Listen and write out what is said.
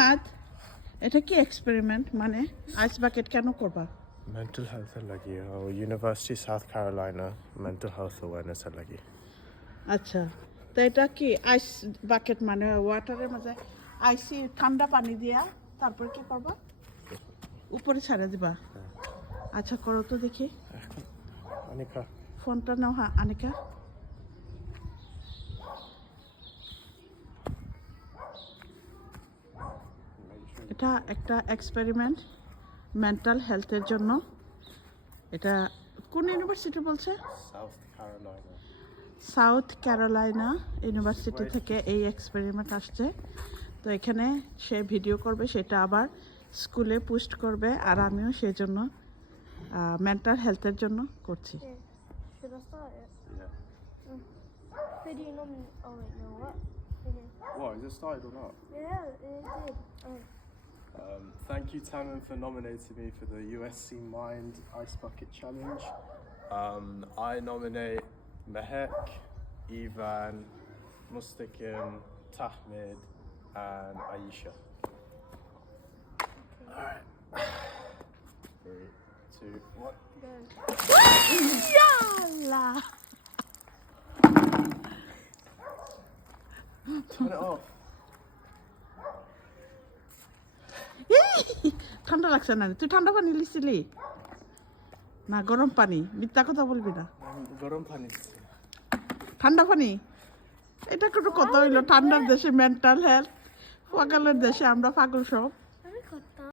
ফাহাদ এটা কি এক্সপেরিমেন্ট মানে আইস বাকেট কেন করবা মেন্টাল হেলথের লাগি university south Carolina mental health অ্যাওয়ারনেসের লাগি আচ্ছা তো এটা কি আইস বাকেট মানে ওয়াটারের মাঝে আইসি ঠান্ডা পানি দিয়া তারপর কি করবা উপরে ছাড়া দিবা আচ্ছা করো তো দেখি অনিকা ফোনটা নাও হ্যাঁ আনিকা এটা একটা এক্সপেরিমেন্ট মেন্টাল হেলথের জন্য এটা কোন ইউনিভার্সিটি বলছে south Carolina south Carolina university থেকে এই এক্সপেরিমেন্ট আসছে তো এখানে সে ভিডিও করবে সেটা আবার স্কুলে পোস্ট করবে আর আমিও সেই জন্য মেন্টাল হেলথের জন্য করছি Should I start it? Yeah. Who do you nominate? Oh wait, no, what? Okay. What, is it started or not? Yeah, it did. Thank you, Tammin, for nominating me for the USC Mind Ice Bucket Challenge. I nominate Mehek, Ivan, Mustakim, Tahmid, and Aisha. Alright. 3, 2, 1. Go. ইয়াল্লা Turn it off. ঠান্ডা লাগছে না তুই ঠান্ডা পানি লিছিলি না গরম পানি মিথ্যা কথা বলবি না গরম পানি ঠান্ডা পানি এটা কোনো কথা হইলো ঠান্ডার দেশে মেন্টাল হেলথ পাগলের দেশে আমরা পাগল সব